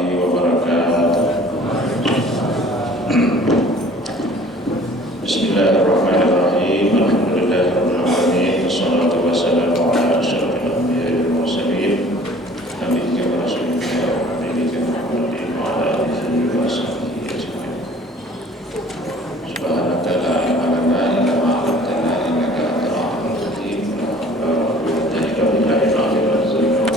warahmatullahi wabarakatuh. Bismillahirrahmanirrahim. Alhamdulillahirabbil alamin. Wassalatu wassalamu ala asyrofil anbiya'i wal mursalin nabiyyina wa rasulina wa nabiyyina Muhammadin wa ala alihi wa sahbihi ajma'in. Subhanaka la ilma lana illa ma 'allamtana innaka antal alimul hakim. La quwwata illa billahil azim.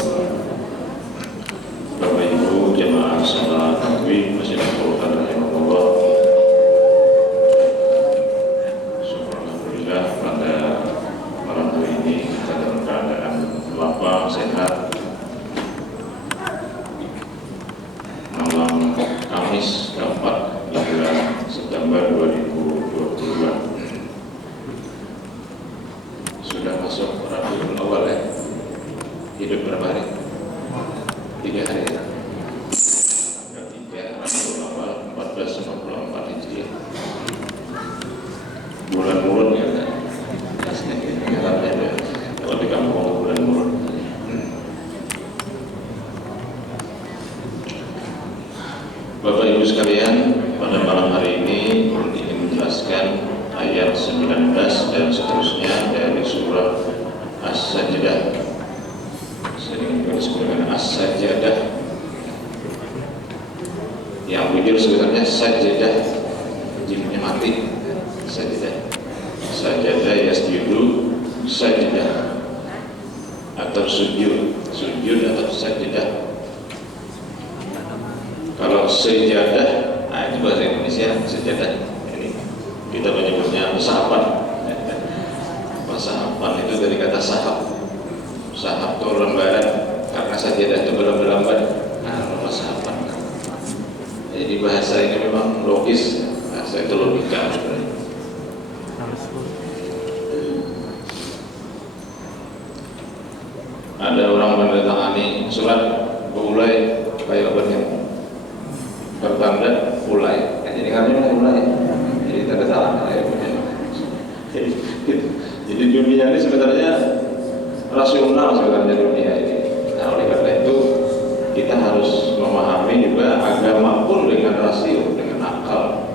Bapak Ibu jemaah salat tarawih Masjid Al-Qur'an rahimahullah. Alhamdulillah pada malam hari ini kita dalam keadaan lapang sehat. Malam Kamis keempat di bulan September 2022. Sudah masuk Rabiul Awal ya. Hidup berapa hari? 3 hari ya. Ketiga Rabiul Awal 1454 Hijriah. Bulan murun ya kan? Kalau di kampung bulan murun. Bapak Ibu sekalian, pada malam hari ini ingin menjelaskan ayat 19 dan seterusnya dari surah As-Sajdah. Sering disebut dengan As-Sajdah. Yang bujur sebenarnya Sajdah, jimnya mati. Sajdah, Sajdah yasjudu sajdah atau sujud atau sajdah. Kalau sejadah, nah itu bahasa Indonesia sejadah. Ini kita menyebutnya sahapan. Sahapan itu dari kata sahab. Sahab itu lembaran, karena sajadah itu berlembar-lembar. Nah, sahapan. Jadi bahasa ini memang logis, bahasa itu logika. Ada orang menandatangani surat ulai kayak begini, bertanda ulai, jadi kami ulai, jadi tanda tangan kayak begini. Jadi dunia ini sebenarnya rasional sebenarnya dunia ini. Nah, oleh karena itu kita harus memahami juga agama pun dengan rasio, dengan akal.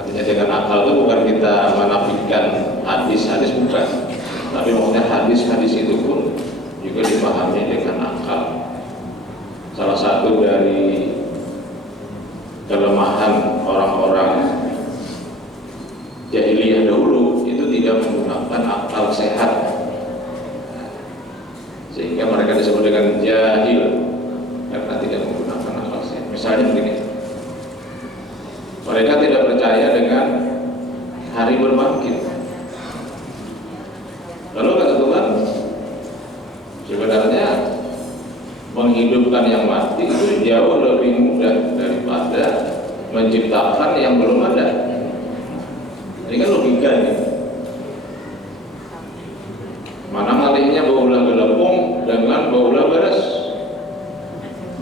Artinya dengan akal itu bukan kita menafikan hadis bukan, tapi maksudnya hadis itu pun juga dipahami dengan akal. Salah satu dari kelemahan orang-orang jahiliyah dahulu itu tidak menggunakan akal sehat, sehingga mereka disebut dengan jahil karena tidak menggunakan akal sehat. Misalnya begini, mereka tidak percaya dengan hari berbangkit. Lalu kata Tuhan, sebenarnya menghidupkan yang mati itu jauh lebih mudah daripada menciptakan yang belum ada. Ini kan logika ini. Mana malihnya baulah gelapung dengan baulah baras.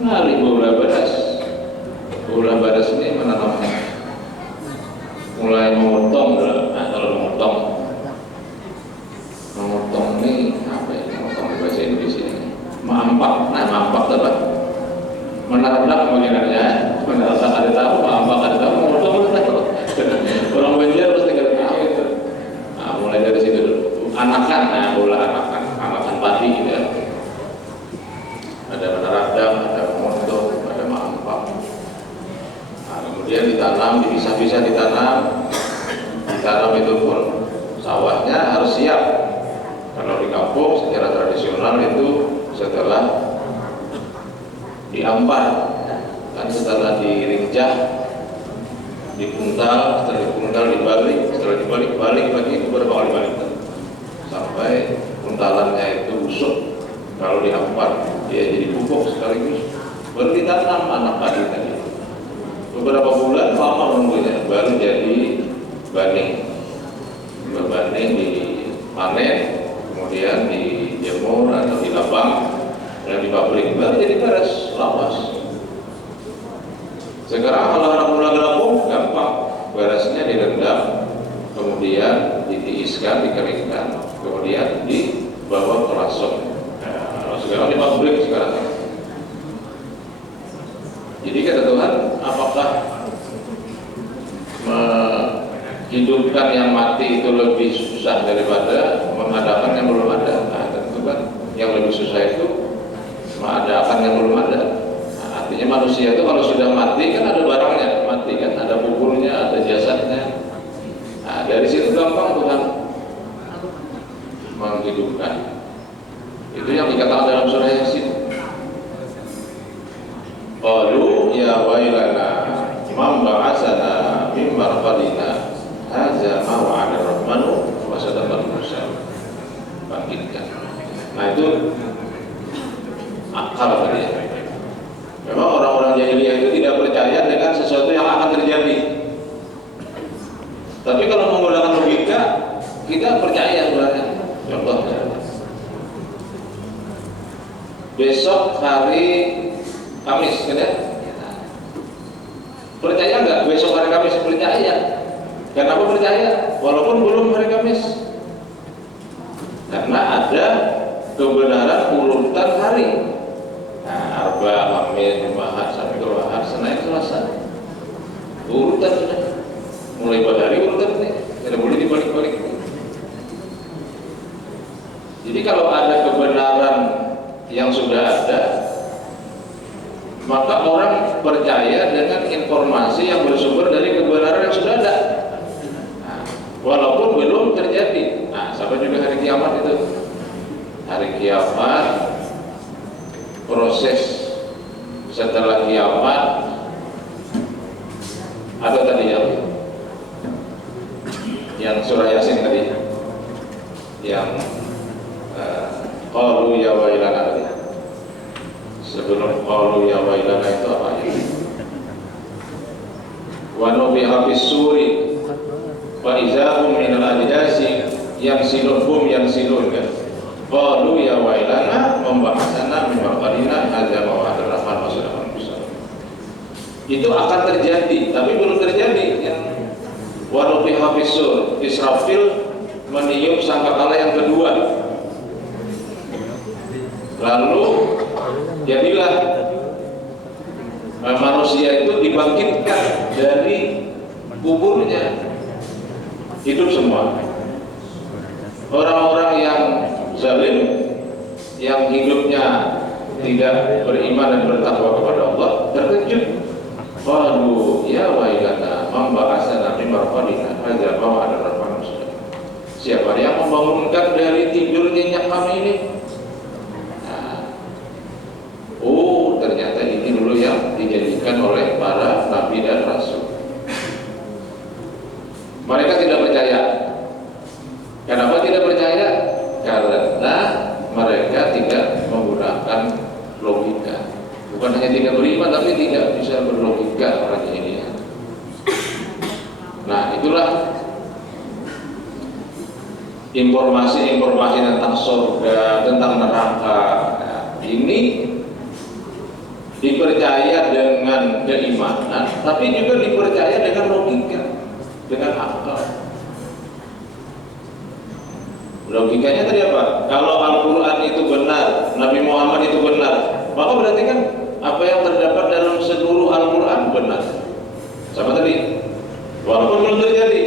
Ngalih baulah baras. Baulah baras ini mana namanya? Mulai memotong, nah kalau memotong ini apa ya? Memotong di bahasa Indonesia ini mampak, nah mampak itu apa? Menaradak mengenanya, menaradak ada tahu, mampak ada tahu, memotong ada tahu. Orang Banjar harus tinggal tahu itu. Nah, mulai dari situ dulu. Anakan, nah bola anakan padi gitu ya. Ada menaradak, ada memotong, ada mampak. Nah, kemudian ditanam, dipisah-pisah ditanam itu pun sawahnya harus siap. Kalau di kampung secara tradisional itu setelah diampar, kan setelah dirinjah, dipuntal, setelah dipuntal dibalik, setelah dibalik lagi itu beberapa kali balik sampai puntalannya itu busuk. Kalau diampar dia jadi pupuk sekaligus, baru ditanam anak padi tadi. Beberapa bulan lama menunggunya, baru jadi benih dipanen, kemudian dijemur atau dilabang dan di pabrik, baru jadi beres lawas. Sekarang kalau anak mula gelapung gampang, berasnya direndam, kemudian ditiiskan, dikeringkan, kemudian dibawa ke lasong. Nah, sekarang di pabrik sekarang. Jadi kata Tuhan, apakah menghidupkan yang mati itu lebih susah daripada mengadakan yang belum ada? Nah, tentu kan yang lebih susah itu mengadakan yang belum ada. Nah, artinya manusia itu kalau sudah mati kan ada barangnya, mati kan ada kuburnya, ada jasadnya. Nah, dari situ gampang Tuhan menghidupkan. Itu yang dikatakan dalam surah Yasin. Qalu ya wailana man ba'atsana min marqadina hadza ma wa'ada ar-rahmanu wa sadaqa al-mursal. Bangkitkan. Nah itu akal tadi ya. Memang orang-orang jahiliyah itu tidak percaya dengan sesuatu yang akan terjadi. Tapi kalau menggunakan logika, kita percaya sebenarnya. Contohnya, besok hari Kamis, kan ya? Percaya nggak besok hari Kamis? Percaya. Kenapa percaya? Walaupun belum hari Kamis. Karena ada kebenaran urutan hari. Nah, Arba, Kamis, Jumat, sampai ke Ahad, Senin, Selasa. Urutan sudah. Mulai pada hari urutan ini, tidak boleh dibalik-balik. Jadi kalau ada kebenaran yang sudah ada, maka orang percaya dengan informasi yang bersumber dari kebenaran yang sudah ada. Nah, walaupun belum terjadi. Nah, sampai juga hari kiamat itu. Hari kiamat, proses setelah kiamat, ada tadi yang surah Yasin tadi, yang qalu ya wailana tadi. Sebelum qalu ya wailana itu apa ya? Wa nubiha bis-suri fa idza hum minal ajdasi yansilun kan. Qalu ya wailana membahasana min marqadina hadza ma wa'ada ar-rahman wa sadaqa al-mursal. Itu akan terjadi, tapi belum terjadi ya. Wa nubiha bis-sur, Israfil meniup sangkakala yang kedua. Lalu jadilah manusia itu dibangkitkan dari kuburnya, hidup semua. Orang-orang yang zalim, yang hidupnya tidak beriman dan bertakwa kepada Allah, terkejut. Qalu ya wailana man ba'atsana min marqadina hadza ma wa'ada ar-rahman. Siapa yang membangunkan dari tidur nyenyak kami ini? Ternyata ini dulu yang dijadikan oleh para nabi dan rasul. Mereka tidak percaya. Kenapa tidak percaya? Karena mereka tidak menggunakan logika. Bukan hanya tidak beriman, tapi tidak bisa berlogika orang ini. Nah, itulah informasi-informasi tentang surga, tentang neraka. Nah, ini dipercaya dengan keimanan, tapi juga dipercaya dengan logika, dengan akal. Logikanya tadi apa? Kalau Al-Quran itu benar, Nabi Muhammad itu benar, maka berarti kan apa yang terdapat dalam seluruh Al-Quran benar. Sama tadi, walaupun belum terjadi.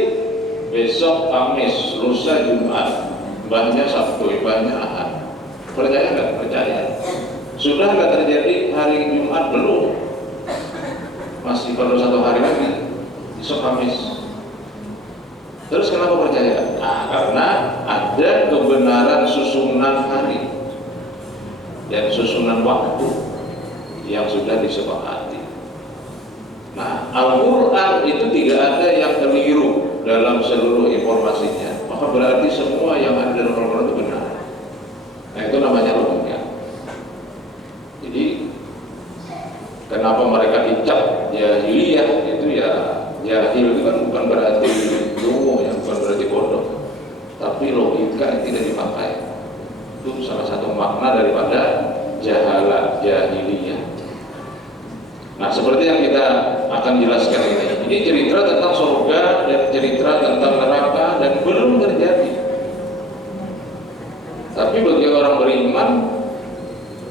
Besok Kamis, lusa Jumat, mbahnya Sabtu, mbahnya Ahad. Percaya nggak? Percaya. Sudah nggak terjadi hari Jumat? Belum, masih perlu 1 hari lagi, besok Kamis. Terus kenapa percaya? Nah, karena ada kebenaran susunan hari dan susunan waktu yang sudah disepakati. Nah, Al-Quran itu tidak ada yang keliru dalam seluruh informasinya. Maka berarti semua yang ada dalam Al-Quran itu benar. Nah, itu namanya logika. Jadi kenapa mereka dicap jahiliyah? Itu ya, jahil itu kan bukan berarti dungu, ya, bukan berarti bodoh, tapi logika yang tidak dipakai. Itu salah satu makna daripada jahalah, jahiliyah. Nah, seperti yang kita akan jelaskan ini cerita tentang surga dan cerita tentang neraka dan belum terjadi. Tapi bagi orang beriman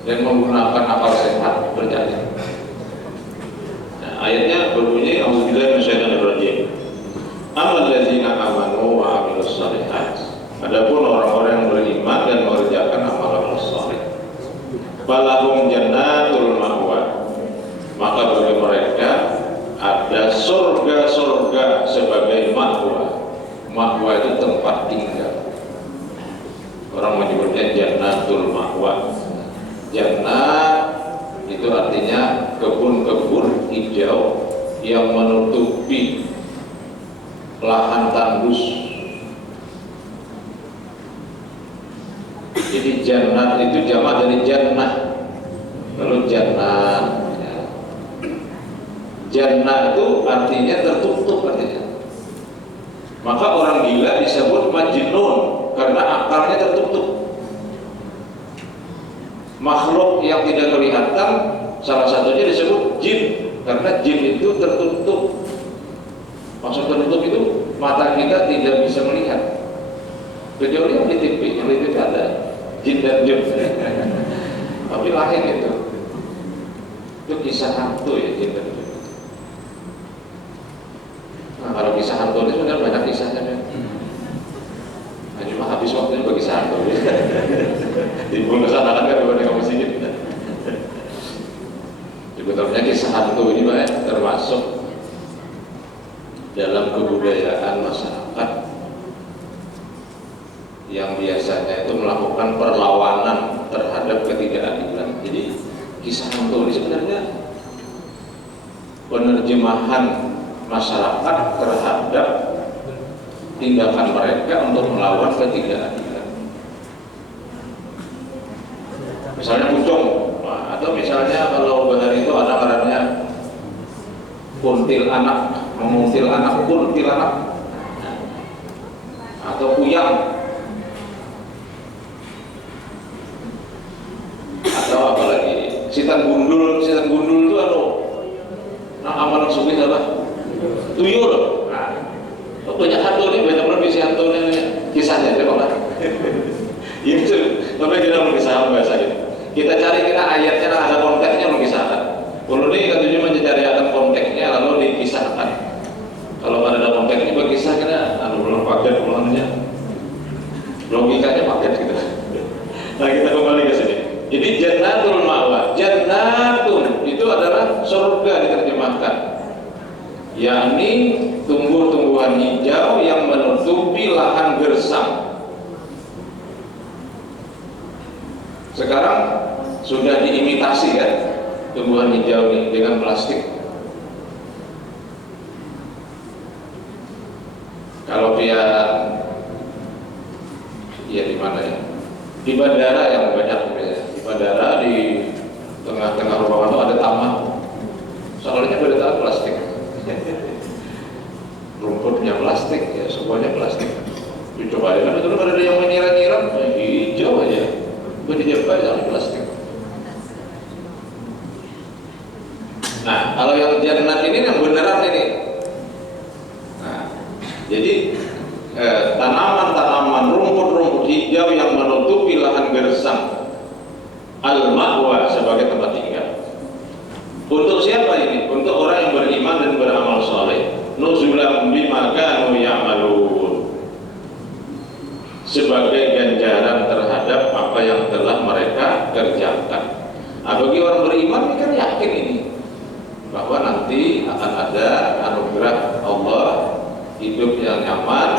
dan menggunakan akal sehat, percaya. jannatul ma'wa, maka bagi mereka ada surga-surga sebagai ma'wa. Ma'wa itu tempat tinggal. Orang menyebutnya jannatul ma'wa. Jannah itu artinya kebun-kebun hijau yang menutupi lahan tandus. Jadi jannat itu jamak dari jannah. Lalu jannah, jannah itu artinya tertutup artinya. Maka orang gila disebut majnun karena akalnya tertutup. Makhluk yang tidak kelihatan salah satunya disebut jin, karena jin itu tertutup. Maksud tertutup itu mata kita tidak bisa melihat, kecuali yang di TV, yang di TV ada jin dan jin. Tapi lain itu kisah hantu ya, jin dan jin. Nah, kalau kisah hantu ini sebenarnya banyak kisahnya ya. Nah, cuma habis waktunya bagi kisah hantu ya. Dibungkus anak-anak kan berbanding kamu sedikit. Sebetulnya kisah hantu ini Pak, termasuk dalam kebudayaan masyarakat yang biasanya itu melakukan perlawanan terhadap ketidakadilan. Jadi kisah hantu ini sebenarnya penerjemahan masyarakat terhadap tindakan mereka untuk melawan ketidakadilan. Misalnya pucung, atau misalnya kalau benar itu ada karannya kuntil anak, menguntil anak, kuntil anak, atau kuyang, atau apa lagi, sitan gundul itu nah amalan suwi apa? Tuyul. Nah, banyak hantu nih, banyak orang bisa hantu nih kisahnya, coba lah. Itu, tapi kita belum kisah bahasa gitu. Kita cari ayatnya ada konteksnya mengisahkan. Kalau ini katanya mencari akan konteksnya lalu dikisahkan. Kalau ada konteksnya berkisah kita belum paket pulangnya. Logikanya paket gitu. Nah kita kembali ke sini. Jadi jannatul ma'wa, jannatun itu adalah surga diterjemahkan. Yakni tumbuh-tumbuhan hijau yang menutupi lahan gersang. Sekarang sudah diimitasi kan tumbuhan hijau ini dengan plastik. Kalau dia ya di mana ya? Di bandara yang banyak ya. Di bandara di tengah-tengah ruangan itu ada taman. Soalnya pada plastik. Rumputnya plastik ya, semuanya plastik. Coba aja kan itu ada yang menyiram-nyiram hijau aja. Dijebak dari plastik. Nah, kalau yang jannat ini yang beneran ini. Nah, jadi tanaman-tanaman, rumput-rumput hijau yang menutupi lahan gersang, al-ma'wa sebagai tempat tinggal. Untuk siapa ini? Untuk orang yang beriman dan beramal soleh. Nuzulam bima kanu ya'malun. Sebagai ganjaran terhadap apa yang telah mereka kerjakan. Nah, bagi orang beriman kan yakin ini bahwa nanti akan ada anugerah Allah, hidup yang nyaman.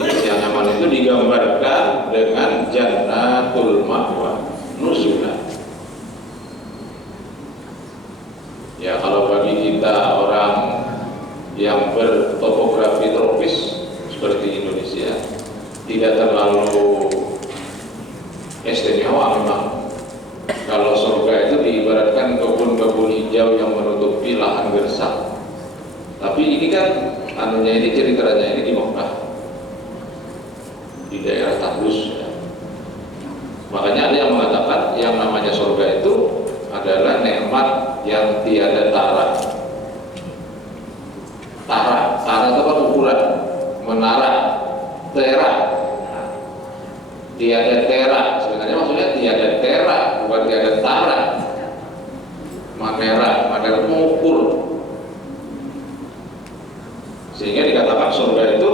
Hidup yang nyaman itu digambarkan dengan jannatul ma'wa, nuzulan. Ya kalau bagi kita orang yang bertopografi tropis seperti Indonesia, tidak terlalu istimewa memang. Kalau surga itu diibaratkan kebun-kebun hijau yang menutupi lahan gersang. Tapi ini kan anunya ini ceritanya ini di Mekah, di daerah Tandus ya. Makanya ada yang mengatakan yang namanya surga itu adalah nikmat yang tiada tara. Tara itu kan ukuran, menara, tera. Tiada tera, sebenarnya maksudnya tiada tera, bukan tiada tara. Manera itu mengukur. Sehingga dikatakan surga itu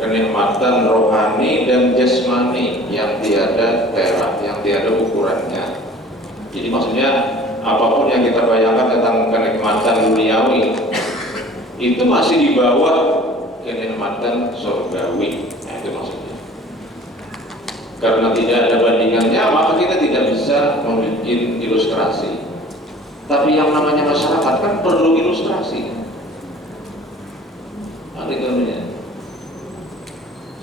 kenikmatan rohani dan jasmani yang tiada tera, yang tiada ukurannya. Jadi maksudnya apapun yang kita bayangkan tentang kenikmatan duniawi itu masih di bawah kenikmatan surgawi. Nah, itu maksudnya. Karena tidak ada bandingannya, maka kita tidak bisa membuat ilustrasi. Tapi yang namanya masyarakat kan perlu ilustrasi. Nah, itu namanya.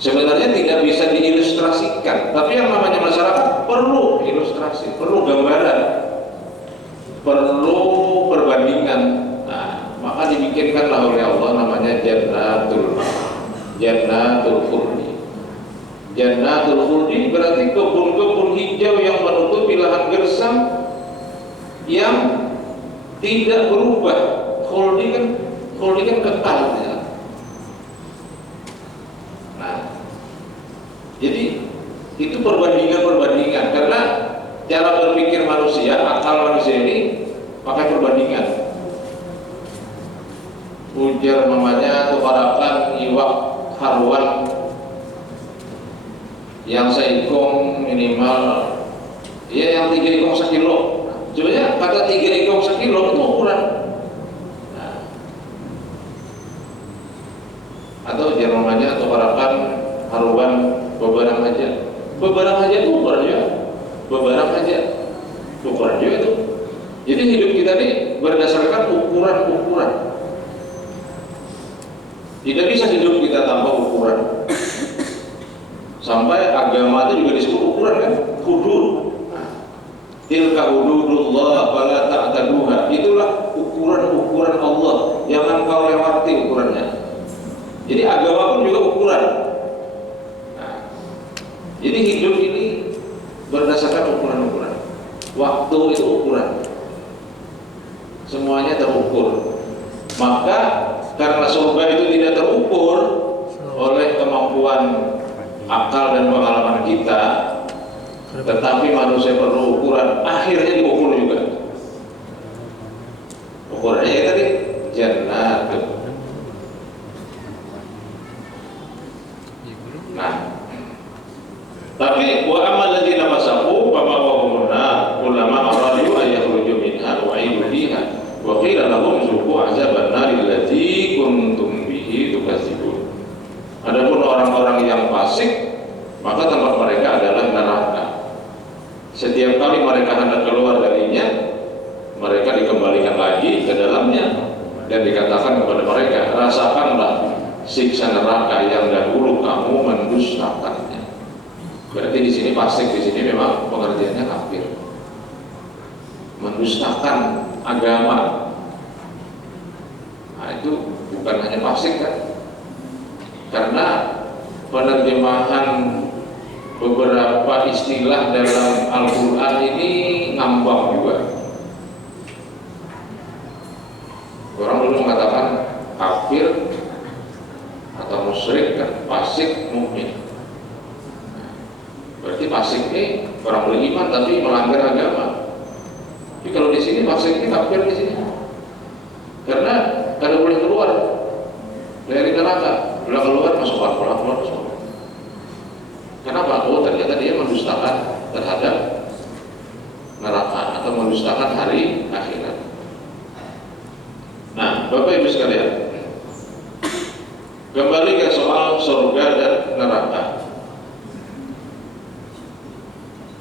Sebenarnya tidak bisa diilustrasikan, tapi yang namanya masyarakat perlu ilustrasi, perlu gambaran, perlu perbandingan. Nah, maka dibikinkanlah oleh Allah namanya Jannatul Khuldi. Jannatul Khuldi berarti kebun-kebun hijau yang menutupi lahan gersang yang tidak berubah. Khuldi kan kekal ya. Jadi itu perbandingan karena cara berpikir manusia, akal manusia ini pakai perbandingan. Ujar mamanya tukarakan iwak haruan yang seikong minimal ya yang 3 ikong sekilo. Coba ya kata 3 ikong sekilo itu ukuran. Nah. Atau ujar mamanya tukarakan haruan bebarang aja itu ukuran juga, bebarang aja ukuran juga itu. Jadi hidup kita ini berdasarkan ukuran. Tidak bisa hidup kita tanpa ukuran. Sampai agama itu juga disebut ukuran kan, hudud. Tilka hududullah fala ta'taduha. Itulah ukuran Allah, jangan kau lewati ukurannya. Jadi agama pun juga ukuran. Jadi hidup ini berdasarkan ukuran-ukuran. Waktu itu ukuran. Semuanya terukur. Maka karena surga itu tidak terukur oleh kemampuan akal dan pengalaman kita, tetapi manusia perlu ukuran. Akhirnya diukur juga. Ukurannya tadi jannah. Nah, tapi wa amal ladzina fasaqu fa ma'wahum nar kullama aradu ay yakhruju minha wa aidu fiha wa qila lahum zuqu azaban nar allati kuntum bihi tukadzibun. Adapun orang-orang yang fasik, maka tempat mereka adalah neraka. Setiap kali mereka hendak keluar darinya, mereka dikembalikan lagi ke dalamnya dan dikatakan kepada mereka, rasakanlah siksa neraka yang dahulu kamu mendustakannya. Berarti di sini fasik, di sini memang pengertiannya kafir, mendustakan agama. Nah itu bukan hanya fasik kan, karena penerjemahan beberapa istilah dalam Al-Quran ini ngambang juga. Orang dulu mengatakan kafir atau musyrik kan, fasik, mukmin. Berarti fasik ini orang beriman tapi melanggar agama. Jadi kalau di sini fasik ini kafir di sini, karena kada boleh keluar dari neraka. Bila keluar masuk keluar masuk. Kenapa? Oh ternyata dia mendustakan terhadap neraka atau mendustakan hari akhirat. Nah, Bapak Ibu sekalian, kembali ke soal surga dan neraka.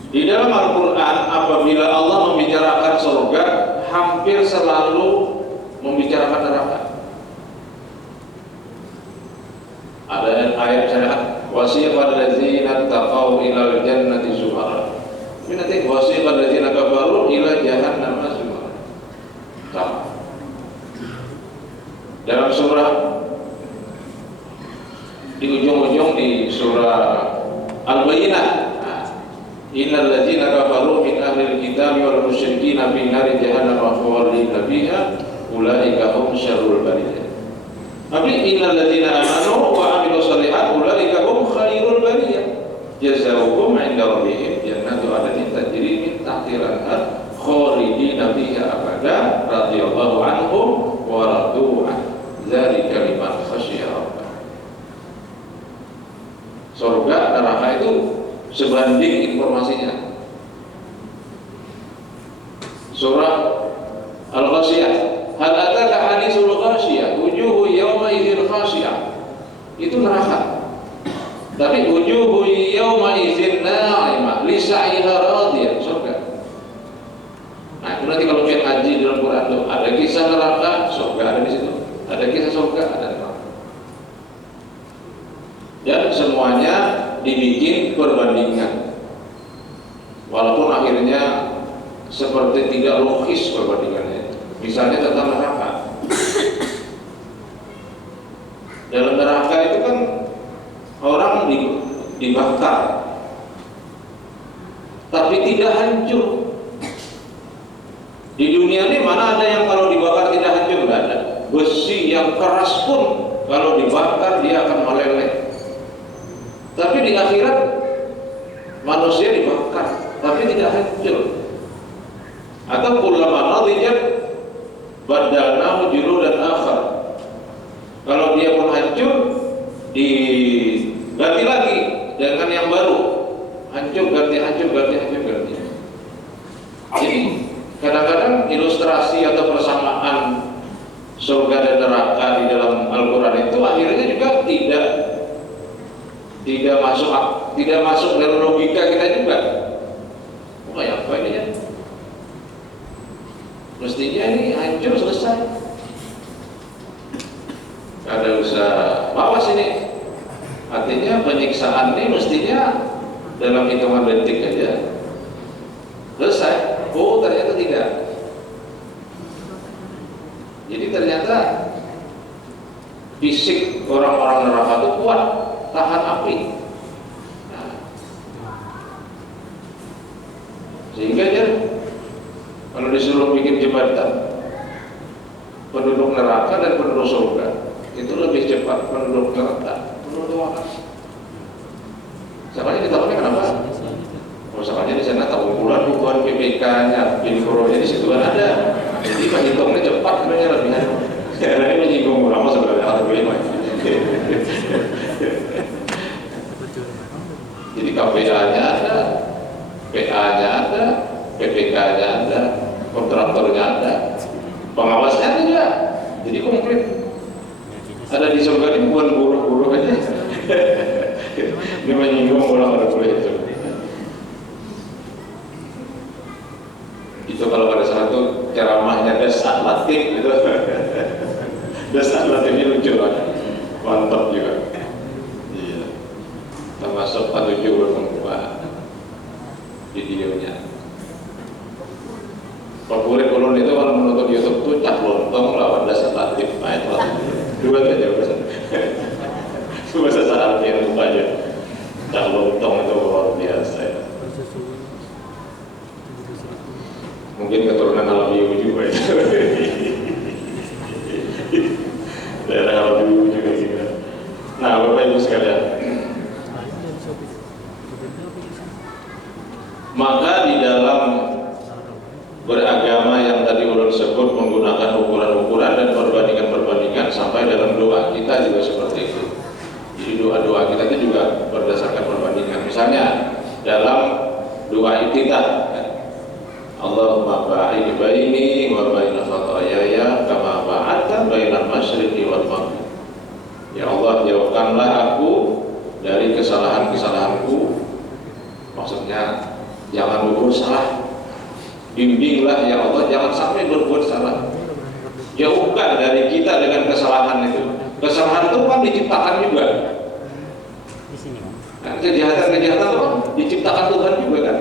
Di dalam Al-Quran, apabila Allah membicarakan surga, hampir selalu membicarakan neraka. Ada ayat syariat, wasiqal ladzina taqaw ilal jannati zumara. Ini nanti wasiqal ladzina kafaru ila jahannam zumara. Dalam surah di ujung-ujung di surah Al-Bayyinah, innal ladzina kafaru min ahlil kitabi wal musyrikin fi nari jahannam khalidina fiha ulaika hum syarrul bariyah. Tapi innal ladzina amanu wa amilus shalihat ulaika hum khairul bariyah. Jazaohum 'inda rabbihim jannatu 'adnin tajri min tahtiha al-anhar khalidina fiha abada radhiyallahu anhum wa radu 'an dzalika liman khasyiya rabbah. Surga neraka itu sebanding informasinya. surah Al-Ghasyiyah. Hal ataka haditsul ghasyiyah wujuhu yawma idzin khasyiyah. Itu neraka. Tapi wujuhu yawma idzin na'imah li sa'iha radiyah, surga. Nah, itu nanti kalau kita ngaji di dalam Quran tuh ada kisah neraka, surga ada di situ. Ada kisah surga, ada neraka. Dan semuanya dibikin perbandingan. Walaupun akhirnya seperti tidak logis perbandingannya. Misalnya tentang neraka. Dalam neraka itu kan orang dibakar, tapi tidak hancur. Di dunia ini mana ada yang kalau dibakar tidak hancur? Tidak ada. Besi yang keras pun kalau dibakar dia akan meleleh. Tapi di akhirat manusia dibakar, tapi tidak hancur. Atau kullama nadijat badalnahu juludan akhar. Kalau dia pun hancur, diganti lagi dengan yang baru. Hancur ganti, hancur ganti, hancur ganti. Jadi kadang-kadang ilustrasi atau persamaan surga dan neraka di dalam Al-Quran itu akhirnya juga tidak masuk dalam logika kita juga. Kayak apa ini ya? Mestinya ini hancur selesai. Ada usaha awas ini. Artinya penyiksaan ini mestinya dalam hitungan detik aja selesai. Oh, ternyata tidak. Jadi ternyata fisik orang-orang neraka itu kuat, tahan api. Nah, sehingga dia kalau disuruh bikin jembatan penduduk neraka dan penduduk surga, itu lebih cepat penduduk neraka, penduduk neraka. Makanya ditahunya kenapa? Misalnya di sana tahu bulan bukan PPK-nya, info-nya di situ kan ada. Jadi menghitungnya cepat, sebenarnya lebih ada. Karena ini menyinggung ulama sebenarnya harus bagaimana. Jadi KPA-nya ada, PA-nya ada, PPK-nya ada, kontraktornya ada, pengawasnya ada juga. Jadi komplit. Ada di surga ini bukan buruh-buruh aja. Ini menyinggung ulama harus boleh itu. Itu kalau pada saat itu ceramahnya dasar latif gitu. Dasar latifnya lucu banget, mantap juga. Iya. Termasuk Pak Tujuh bermembuat videonya. Favorit ulun itu kalau menonton YouTube tuh cak lontong lawan dasar latif. Nah itu dua aja bahasa. Bahasa Arabnya lupa aja. Cak lontong itu luar biasa ya. Mungkin keturunan Alawiyu juga ya. Daerah Alawiyu juga gitu. Nah, Bapak Ibu sekalian, maka di dalam beragama yang tadi ulun sebut menggunakan ukuran-ukuran dan perbandingan-perbandingan sampai dalam doa kita juga seperti itu. Jadi doa-doa kita itu juga berdasarkan perbandingan. Misalnya dalam doa iftitah, Allahumma ba'id baini wa baina khataayaya kama ba'adta bainal masyriqi wal maghrib. Ya Allah, jauhkanlah aku dari kesalahan-kesalahanku. Maksudnya jangan berbuat salah. Bimbinglah ya Allah, jangan sampai berbuat salah. Jauhkan dari kita dengan kesalahan itu. Kesalahan itu kan diciptakan juga. Nah, kejahatan-kejahatan itu kan diciptakan Tuhan juga kan.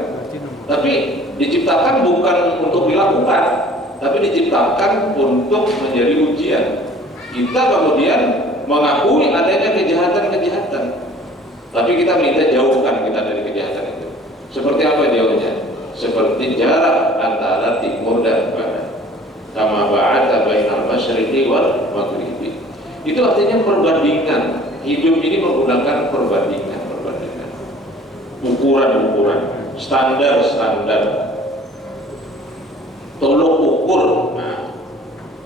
Tapi diciptakan bukan untuk dilakukan, tapi diciptakan untuk menjadi ujian. Kita kemudian mengakui adanya kejahatan-kejahatan, tapi kita minta jauhkan kita dari kejahatan itu. Seperti apa jauhnya? Seperti jarak antara timur dan barat. Kama ba'adta bainal masyriqi wal maghribi. Itu artinya perbandingan. Hidup ini menggunakan perbandingan, ukuran-ukuran, standar-standar. Tolok ukur. Nah,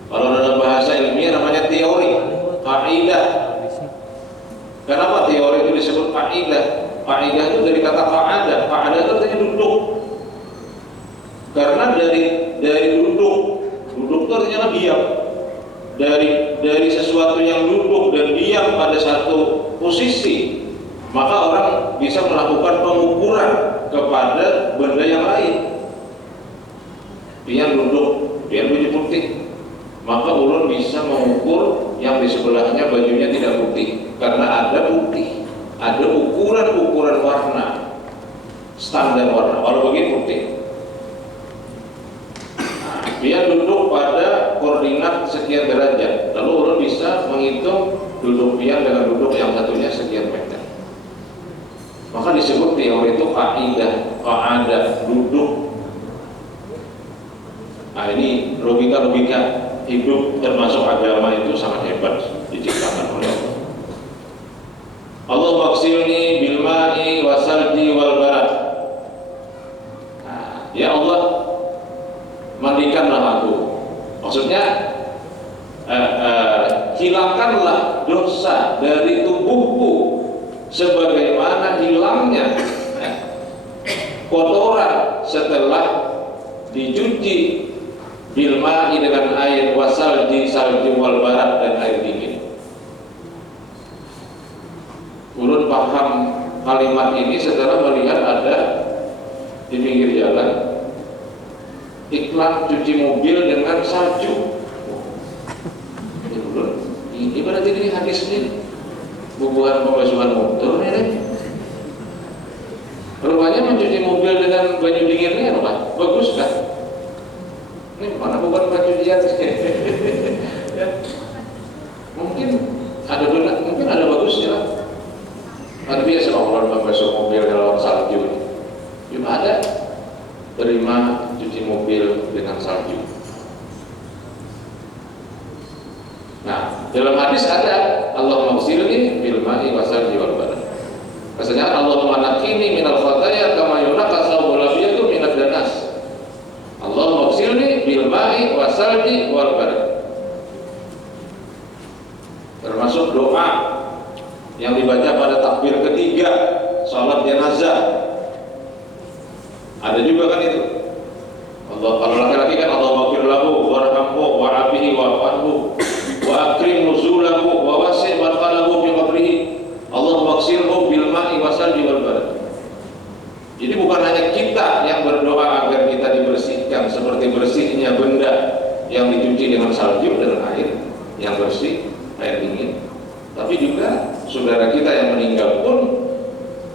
kalau dalam bahasa ilmiah namanya teori, kaidah. Kenapa teori itu disebut kaidah? Kaidah itu dari kata qa'adah. Qa'adah itu artinya duduk. Karena dari diam dari sesuatu yang duduk dan diam pada satu posisi, maka orang bisa melakukan pengukuran kepada benda yang lain. Dia duduk, dia baju putih, maka ulun bisa mengukur yang di sebelahnya bajunya tidak putih, karena ada putih, ada ukuran warna, standar warna. Kalau begini putih, dia duduk pada koordinat sekian derajat, lalu ulun bisa menghitung duduk dia dengan duduk yang satunya sekian meter. Maka disebut teori itu kaidah duduk. Nah, ini logika hidup termasuk agama itu sangat hebat diciptakan oleh Allah. Allah maksilni bil ma'i wasalji wal barad. Nah, ya Allah, mandikanlah aku. Maksudnya hilangkanlah dosa dari tubuhku sebagaimana hilangnya kotoran setelah dicuci bil ma'i dengan air, wasalji salji wal barad dan air dingin. Ulun paham kalimat ini setelah melihat ada di pinggir jalan iklan cuci mobil dengan salju. Ini berarti ini hadis ini bubuhan pembasuhan motor ini. Rupanya mencuci mobil dengan baju dingin ini apa? Bagus kan? Ini mana bukan baju dia? Ya. Mungkin ada bagusnya. Ada biasa orang membasuh mobil dalam salju. Cuma ada terima cuci mobil dengan salju. Nah, dalam hadis ada Allah maghsilni bil ma'i wasalji wal barad. Maksudnya Allah manakini minal khataya kama yunaqqa thawbul abyadu minad danas. Allah maghsilni bil ma'i wasalji wal barad. Termasuk doa yang dibaca pada takbir ketiga salat jenazah. Ada juga kan itu. Allah, kalau laki-laki kan Allah maghfir lahu warhamhu wa'afihi wa'afanhu wa akrim nuzulahu wa wasi' madkhalahu fi qabrihi. Allah maghsilhu bil ma'i wasalji wal barad. Jadi bukan hanya kita yang berdoa agar kita dibersihkan seperti bersihnya benda yang dicuci dengan salju dan air yang bersih, air dingin, tapi juga saudara kita yang meninggal pun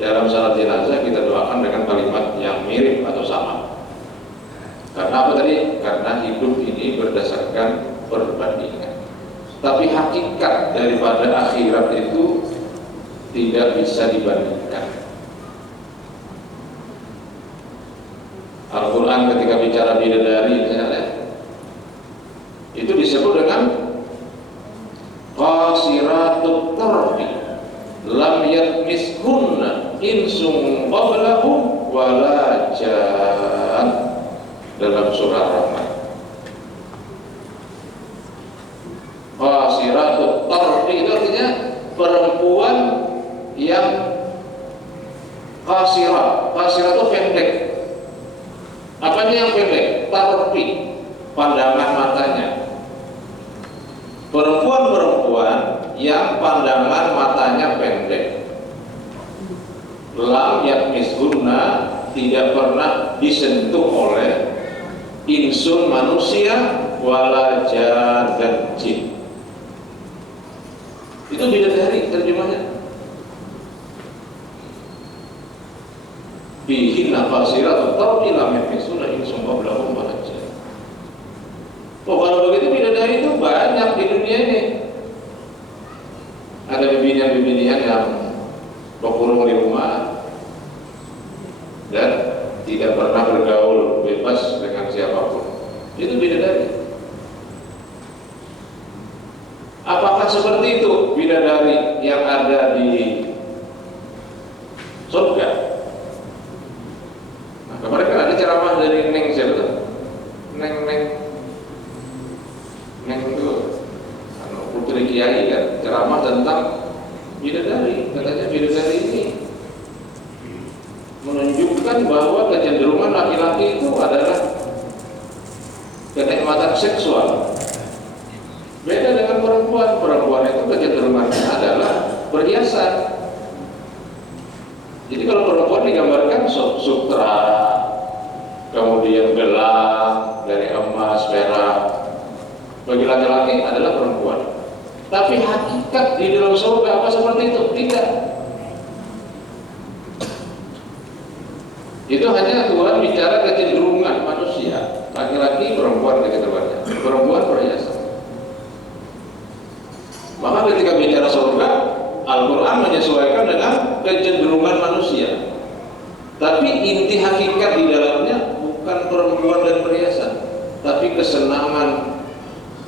dalam salat jenazah kita doakan dengan kalimat yang mirip atau sama. Karena apa tadi? Karena hidup ini berdasarkan perbandingan. Tapi hakikat daripada akhirat itu tidak bisa dibandingkan. Al-Quran ketika bicara bidadari misalnya, itu disebut dengan qasiratut tarfi lam yatmishunna insum qablahum wala jan, dalam surah Rahman. Qasiratut tarfi itu artinya perempuan yang qasirah. Qasirah itu pendek. Apanya yang pendek? Tarfi, pandangan matanya. Perempuan-perempuan yang pandangan matanya pendek. Lam yakmishunna, tidak pernah disentuh oleh insun manusia wala jan dan jin. Itu bidadari terjemahnya. Bihinna qasiratut tarfi lam yakmishunna insun qablahum wala jan. Oh, kalau begitu bidadari itu banyak di dunia ini. Ada bibinian-bibinian yang berkurung di rumah dan tidak pernah bergaul bebas dengan siapapun. Itu bidadari. Apakah seperti itu bidadari yang ada di surga? Nah, kemarin kan ada ceramah dari Neng siapa tuh? Neng itu putri kiai kan, ceramah tentang bidadari. Katanya bidadari ini menunjukkan bahwa kecenderungan laki-laki itu adalah kenikmatan seksual. Beda dengan perempuan. Perempuan itu kecenderungannya adalah perhiasan. Jadi kalau perempuan digambarkan sutra, kemudian gelang dari emas, perak. Bagi laki-laki adalah perempuan. Tapi hakikat di dalam surga apa seperti itu? Tidak. Itu hanya Tuhan bicara kecenderungan manusia. Laki-laki, perempuan kecenderungannya. Perempuan perhiasan. Maka ketika bicara surga, Al-Quran menyesuaikan dengan kecenderungan manusia. Tapi inti hakikat di dalamnya bukan perempuan dan perhiasan, tapi kesenangan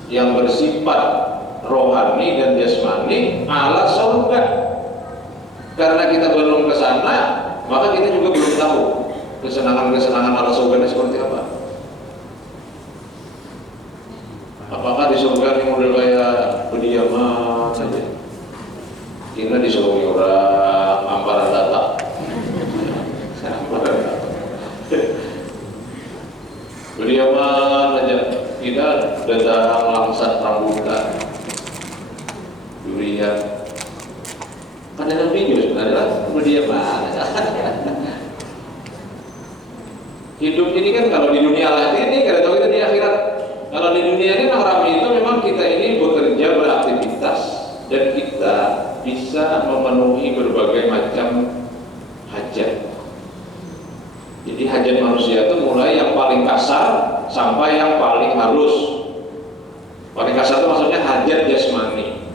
yang bersifat rohani dan jasmani ala surga. Karena kita belum ke sana, maka kita juga belum tahu kesenangan-kesenangan ala surga seperti apa. Apakah di surga ini model kayak berdiaman saja? Kita disuruh orang amparan data. Berdiaman aja, kita datang langsat rambutan, durian. Ada video sebenarnya berdiaman. Hidup ini kan kalau di dunia lain ini, kalau tahu kita di akhirat. Kalau di dunia ini orang itu memang kita ini bekerja beraktivitas dan kita bisa memenuhi berbagai macam hajat. Jadi hajat manusia itu mulai yang paling kasar sampai yang paling halus. Paling kasar itu maksudnya hajat jasmani.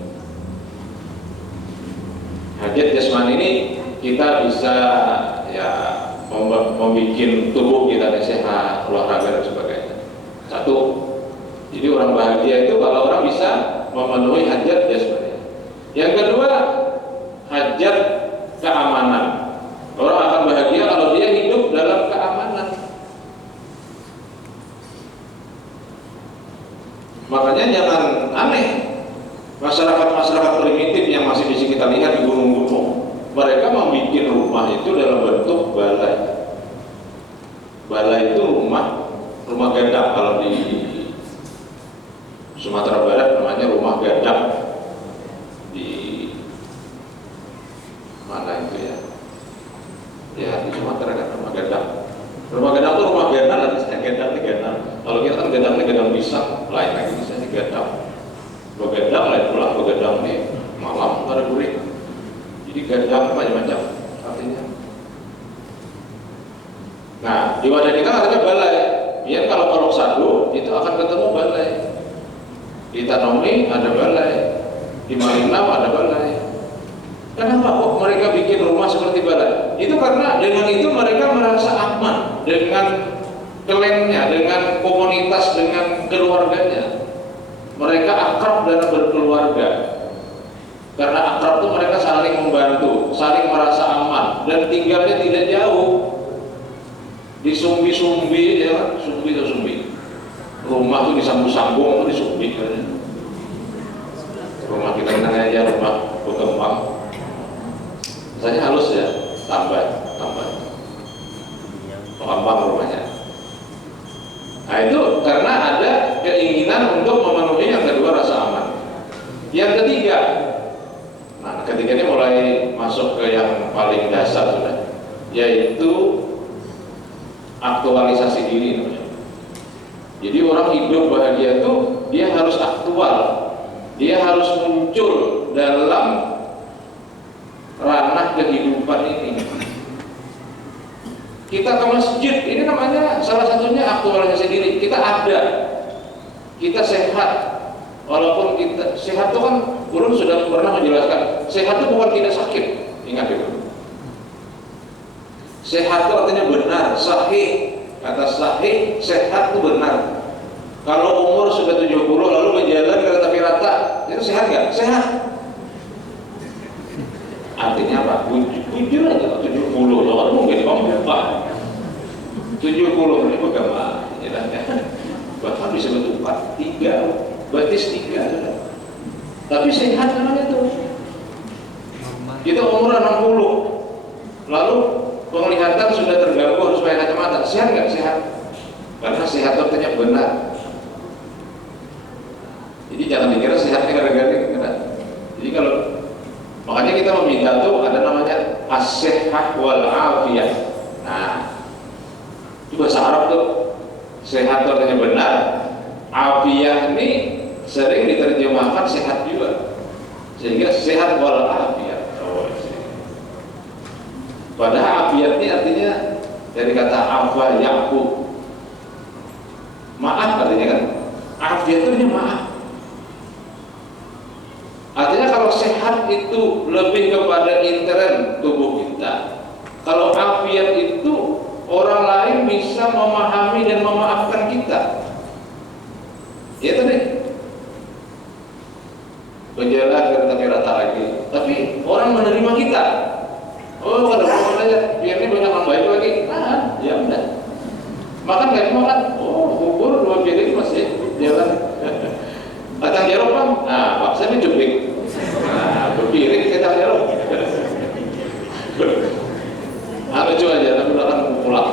Hajat jasmani ini kita bisa ya membuat tubuh kita sehat, olahraga dan sebagainya. Satu. Jadi orang bahagia itu kalau orang bisa memenuhi hajat jasmani. Yang kedua, hajat keamanan. Orang akan bahagia kalau dia hidup dalam keamanan. Makanya jangan aneh masyarakat-masyarakat primitif yang masih bisa kita lihat di gunung-gunung. Mereka membuat rumah itu dalam bentuk balai. Balai itu rumah gadang. Kalau di Sumatera Barat namanya rumah gadang. Di mana itu ya? Ya di Sumatera kan rumah gadang. Rumah gadang itu rumah gadang, artinya gadang ini gadang. Kalau kita kan gadang ini gadang pisang, lain lagi misalnya gadang. Begadang lain pula begadang di malam ada guring. Jadi gadang macam-macam artinya. Nah di wadah kita artinya balai. Biar kalau sadu itu akan ketemu balai. Di Tanomi ada balai, di Malinau ada balai. Kenapa kok mereka bikin rumah seperti balai? Itu karena dengan itu mereka merasa aman dengan klannya, dengan komunitas, dengan keluarganya. Mereka akrab dalam berkeluarga. Karena akrab itu mereka saling membantu, saling merasa aman dan tinggalnya tidak jauh. Di sumbi-sumbi ya, sumbi atau sumbi. Rumah tuh disambung-sambung tuh disumbi. Rumah kita kenal aja rumah berkembang. Misalnya halus ya, tambah. Pengembang rumahnya. Nah itu karena ada keinginan untuk memenuhi yang kedua rasa aman. Yang ketiga, nah ketiga ini mulai masuk ke yang paling dasar sudah, yaitu aktualisasi diri namanya. Jadi orang hidup bahagia itu dia harus aktual, dia harus muncul dalam ranah kehidupan ini. Kita ke masjid, ini namanya salah satunya aktualisasi diri. Kita ada, kita sehat. Walaupun kita sehat itu kan, Guru sudah pernah menjelaskan, sehat itu bukan tidak sakit. Ingat itu. Sehat itu artinya benar, sahih. Kata sahih, sehat itu benar. Kalau umur sudah 70 lalu berjalan kereta api rata, itu sehat nggak? Sehat. Artinya apa? Jujur aja 70 loh, mungkin kamu lupa 70 ini bagaimana? Bahkan bisa bentuk 3, batis 3 sudah. Tapi sehat namanya itu. Kita umur 60, lalu penglihatan sudah terganggu harus pakai kacamata. Sehat nggak? Sehat. Karena sehat artinya benar. Jadi jangan dikira Arab tuh sehat itu artinya benar. Afiah ini sering diterjemahkan sehat juga, sehingga sehat wal afiat. Padahal afiat ini artinya dari kata afa yaku, maaf artinya kan. Afiat itu artinya maaf. Artinya kalau sehat itu lebih kepada intern tubuh kita. Kalau afiat itu orang lain bisa memahami dan memaafkan kita. Itu deh. Berjalan kereta rata lagi, tapi orang menerima kita. Oh, ada apa aja? Biar ini banyak orang baik lagi. Ah, ya udah. Makan nggak makan? Oh, bubur 2 piring masih jalan. Kacang jeruk bang? Nah, Pak saya mencubit. Nah, berpiring kacang jeruk. Lucu aja, tapi akan pulang.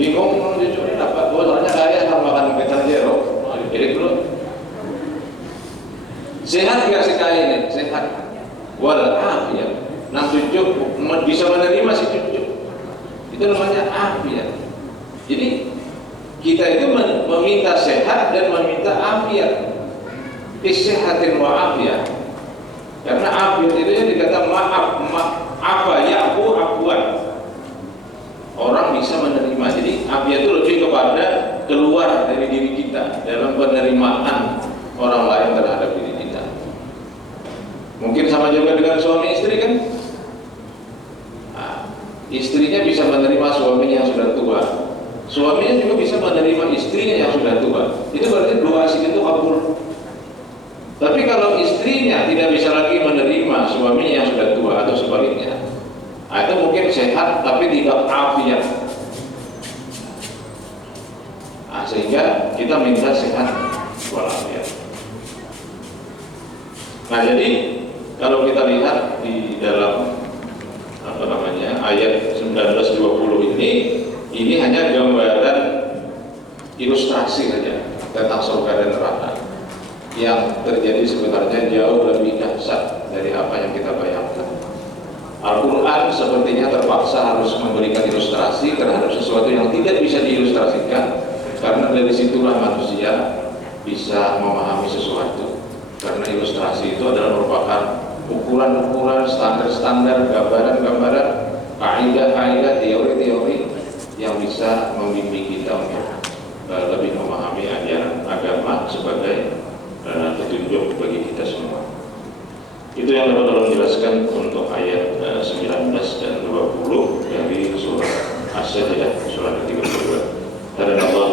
Bingung lucu dapat. Oh, soalnya kaya kalau makan kacang jeruk. Piring dulu. Sehat nggak sih kaya ini? Sehat. Wal afiat. Nah cucu bisa menerima si cucu. Itu namanya afiat. Jadi kita itu meminta sehat dan meminta afiat. Sehatin wa afiat. Karena afiat itu yang dikata maaf, apa ya aku akuan. Orang bisa menerima. Jadi afiat itu lebih kepada keluar dari diri kita dalam penerimaan orang lain terhadap diri kita. Mungkin sama juga dengan suami istri kan. Nah, istrinya bisa menerima suaminya yang sudah tua. Suaminya juga bisa menerima istrinya yang sudah tua. Itu berarti dua asing itu kabur. Tapi kalau istrinya tidak bisa lagi menerima suaminya yang sudah tua atau sebaliknya, nah itu mungkin sehat tapi tidak afiat. Nah, sehingga kita minta sehat walafiat. Nah, jadi kalau kita lihat di dalam ayat 19-20 ini hanya gambaran ilustrasi saja tentang surga dan neraka yang terjadi sebenarnya jauh lebih dahsyat dari apa yang kita bayangkan. Al-Quran sepertinya terpaksa harus memberikan ilustrasi terhadap sesuatu yang tidak bisa diilustrasikan, karena dari situlah manusia bisa memahami sesuatu. Karena ilustrasi itu adalah merupakan ukuran-ukuran, standar-standar, gambaran-gambaran, kaidah-kaidah, teori-teori yang bisa membimbing kita untuk lebih memahami ajaran agama sebagai petunjuk bagi kita semua. Itu yang dapat tolong jelaskan untuk ayat 19 dan 20 dari surah As-Sajdah, surah ke-32. Dan Allah